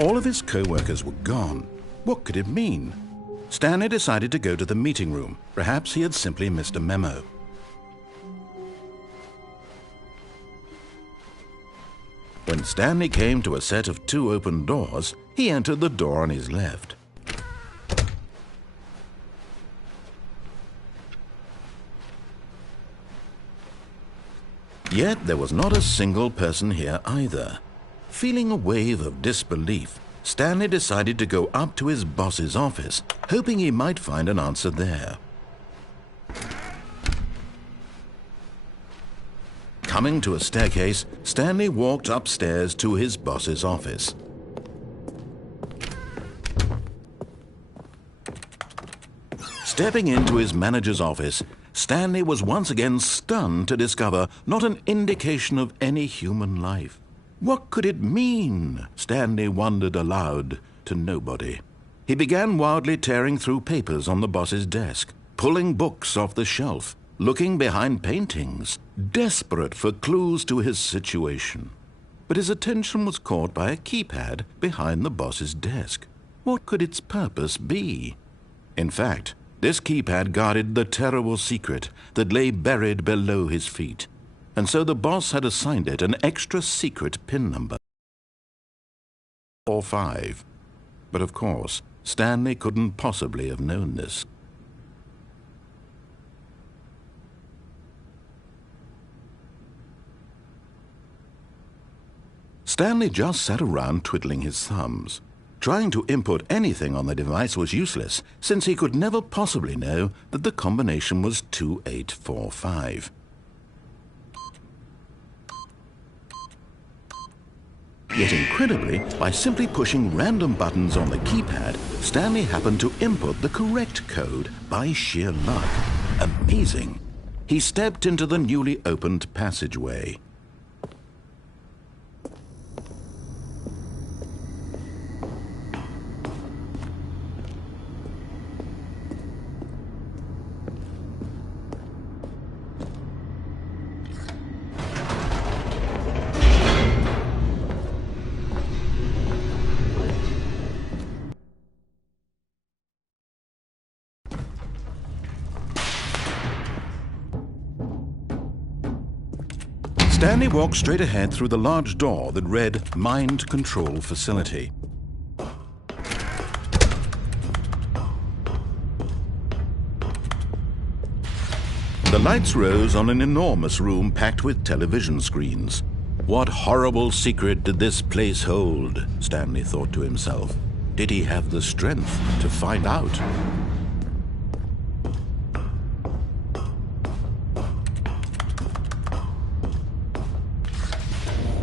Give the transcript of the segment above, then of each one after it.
All of his co-workers were gone. What could it mean? Stanley decided to go to the meeting room. Perhaps he had simply missed a memo. When Stanley came to a set of 2 open doors, he entered the door on his left. Yet there was not a single person here either. Feeling a wave of disbelief, Stanley decided to go up to his boss's office, hoping he might find an answer there. Coming to a staircase, Stanley walked upstairs to his boss's office. Stepping into his manager's office, Stanley was once again stunned to discover not an indication of any human life. What could it mean? Stanley wondered aloud to nobody. He began wildly tearing through papers on the boss's desk, pulling books off the shelf, looking behind paintings, desperate for clues to his situation. But his attention was caught by a keypad behind the boss's desk. What could its purpose be? In fact, this keypad guarded the terrible secret that lay buried below his feet. And so the boss had assigned it an extra secret PIN number. 45. But of course, Stanley couldn't possibly have known this. Stanley just sat around twiddling his thumbs. Trying to input anything on the device was useless, since he could never possibly know that the combination was 2845. Yet incredibly, by simply pushing random buttons on the keypad, Stanley happened to input the correct code by sheer luck. Amazing! He stepped into the newly opened passageway. Stanley walked straight ahead through the large door that read Mind Control Facility. The lights rose on an enormous room packed with television screens. What horrible secret did this place hold? Stanley thought to himself. Did he have the strength to find out?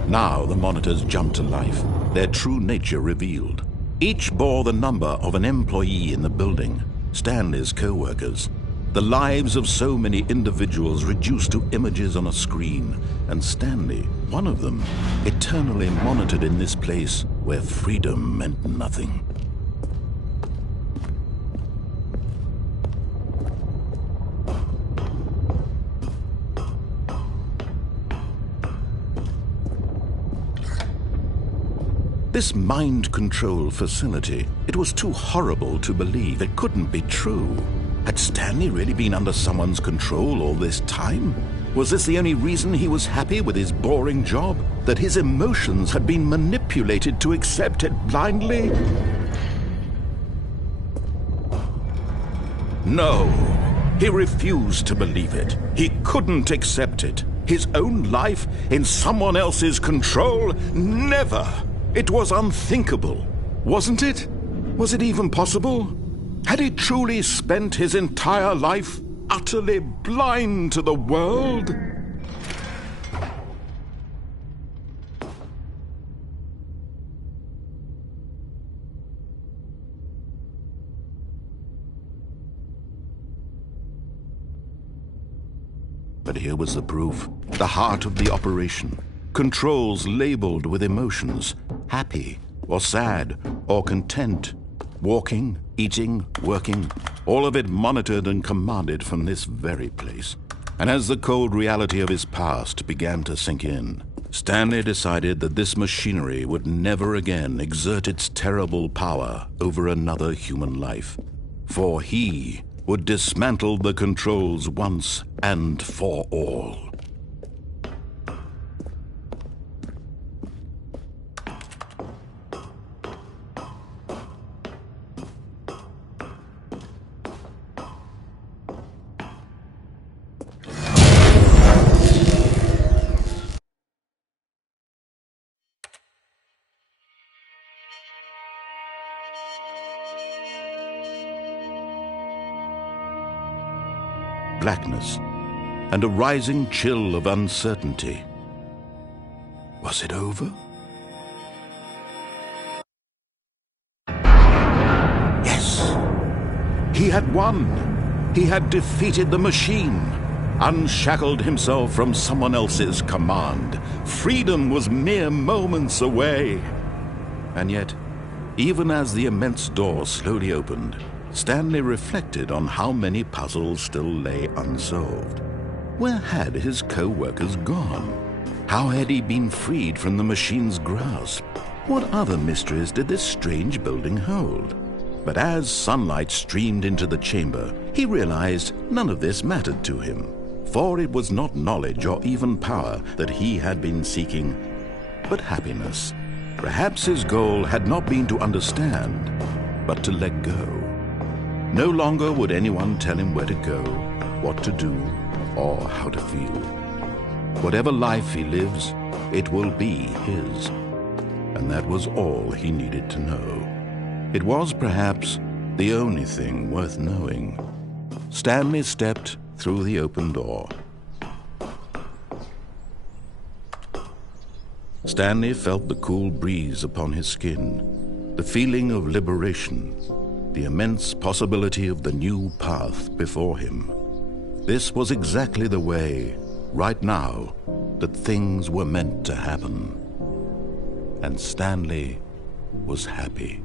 Now the monitors jumped to life, their true nature revealed. Each bore the number of an employee in the building, Stanley's co-workers. The lives of so many individuals reduced to images on a screen, and Stanley, one of them, eternally monitored in this place where freedom meant nothing. This mind control facility, it was too horrible to believe. It couldn't be true. Had Stanley really been under someone's control all this time? Was this the only reason he was happy with his boring job? That his emotions had been manipulated to accept it blindly? No, he refused to believe it. He couldn't accept it. His own life in someone else's control? Never! It was unthinkable, wasn't it? Was it even possible? Had he truly spent his entire life utterly blind to the world? But here was the proof. The heart of the operation. Controls labeled with emotions. Happy or sad or content. Walking, eating, working. All of it monitored and commanded from this very place. And as the cold reality of his past began to sink in, Stanley decided that this machinery would never again exert its terrible power over another human life. For he would dismantle the controls once and for all. Blackness, and a rising chill of uncertainty. Was it over? Yes! He had won! He had defeated the machine, unshackled himself from someone else's command. Freedom was mere moments away. And yet, even as the immense door slowly opened, Stanley reflected on how many puzzles still lay unsolved. Where had his co-workers gone? How had he been freed from the machine's grasp? What other mysteries did this strange building hold? But as sunlight streamed into the chamber, he realized none of this mattered to him, for it was not knowledge or even power that he had been seeking, but happiness. Perhaps his goal had not been to understand, but to let go. No longer would anyone tell him where to go, what to do, or how to feel. Whatever life he lives, it will be his. And that was all he needed to know. It was perhaps the only thing worth knowing. Stanley stepped through the open door. Stanley felt the cool breeze upon his skin, the feeling of liberation, the immense possibility of the new path before him. This was exactly the way, right now, that things were meant to happen. And Stanley was happy.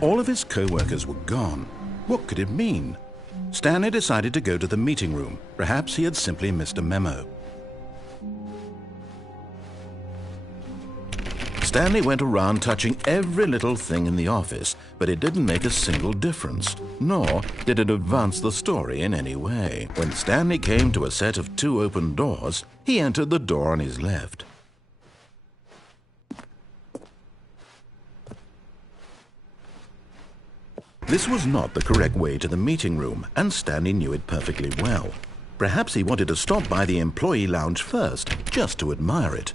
All of his co-workers were gone. What could it mean? Stanley decided to go to the meeting room. Perhaps he had simply missed a memo. Stanley went around touching every little thing in the office, but it didn't make a single difference, nor did it advance the story in any way. When Stanley came to a set of 2 open doors, he entered the door on his left. This was not the correct way to the meeting room, and Stanley knew it perfectly well. Perhaps he wanted to stop by the employee lounge first, just to admire it.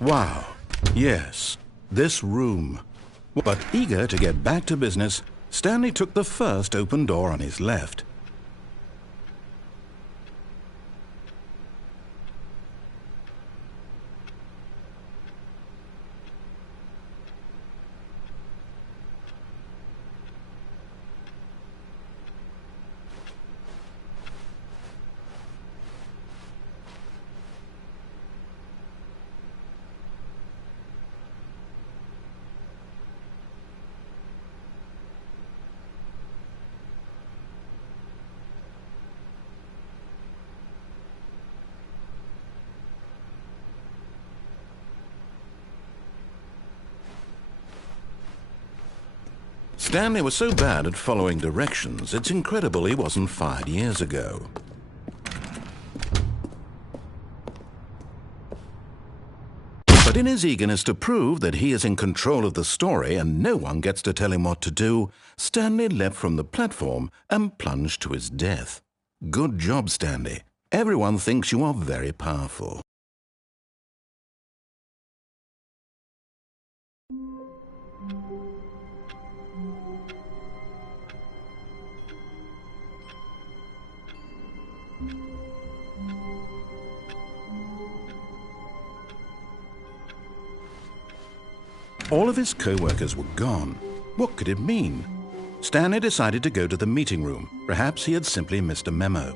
Wow, yes, this room. But eager to get back to business, Stanley took the first open door on his left. Stanley was so bad at following directions, it's incredible he wasn't fired years ago. But in his eagerness to prove that he is in control of the story and no one gets to tell him what to do, Stanley leapt from the platform and plunged to his death. Good job, Stanley. Everyone thinks you are very powerful. All of his co-workers were gone. What could it mean? Stanley decided to go to the meeting room. Perhaps he had simply missed a memo.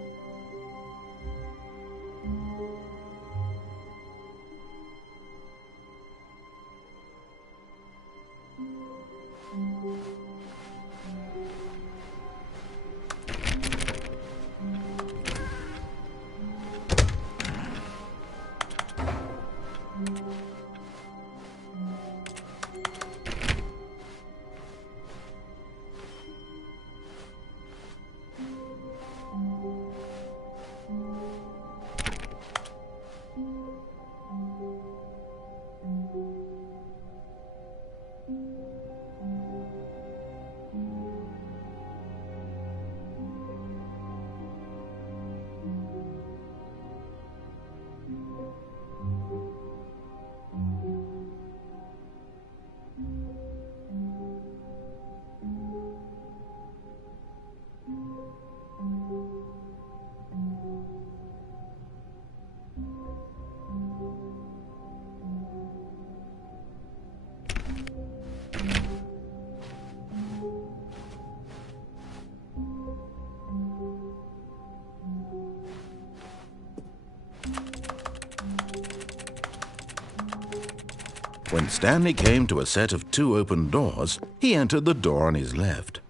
When Stanley came to a set of 2 open doors, he entered the door on his left.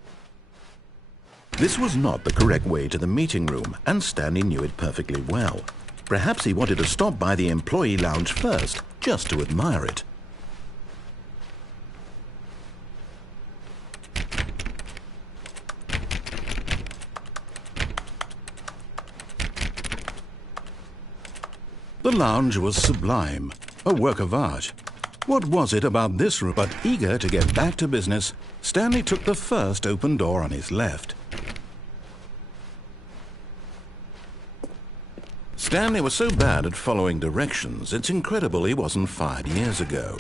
This was not the correct way to the meeting room, and Stanley knew it perfectly well. Perhaps he wanted to stop by the employee lounge first, just to admire it. The lounge was sublime, a work of art. What was it about this room? But eager to get back to business, Stanley took the first open door on his left. Stanley was so bad at following directions, it's incredible he wasn't fired years ago.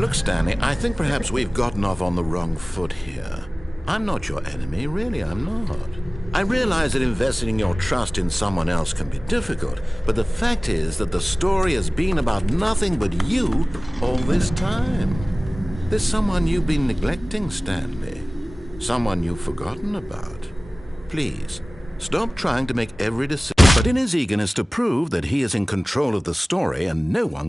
Look, Stanley, I think perhaps we've gotten off on the wrong foot here. I'm not your enemy, really, I'm not. I realize that investing your trust in someone else can be difficult, but the fact is that the story has been about nothing but you all this time. There's someone you've been neglecting, Stanley. Someone you've forgotten about. Please, stop trying to make every decision. But in his eagerness to prove that he is in control of the story and no one